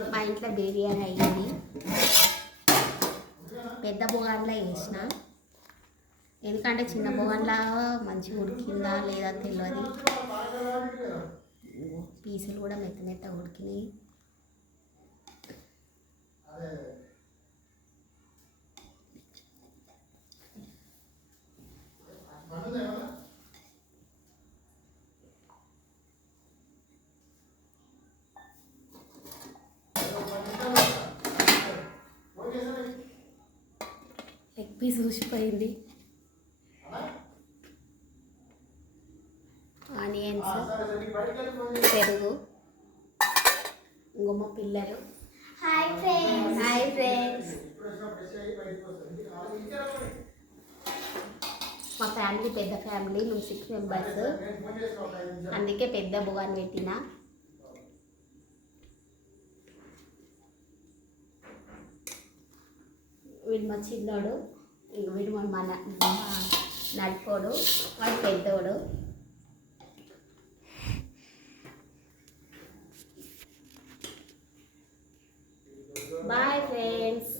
మా ఇంట్లో బిర్యానీ అయ్యింది. పెద్ద బొగాన్లో వేసిన, ఎందుకంటే చిన్న బొగాన్లా మంచిగా ఉడికిందా లేదా తెలియదు. పీసులు కూడా మెత్త మెత్త ఉడికినాయి. లెగ్ పీస్ ఊసిపోయింది. ఆనియన్స్, పెరుగు, గుమ్మ పిల్లలు. Hi friends. Hi friends. మా ఫ్యామిలీ పెద్ద ఫ్యామిలీ, మేము 6 మెంబర్స్. అందుకే పెద్ద బొగాన్ పెట్టిన. వీడు మా చిన్నోడు, వీడు మా నడిపోడు, వాడు పెద్దోడు. Bye friends.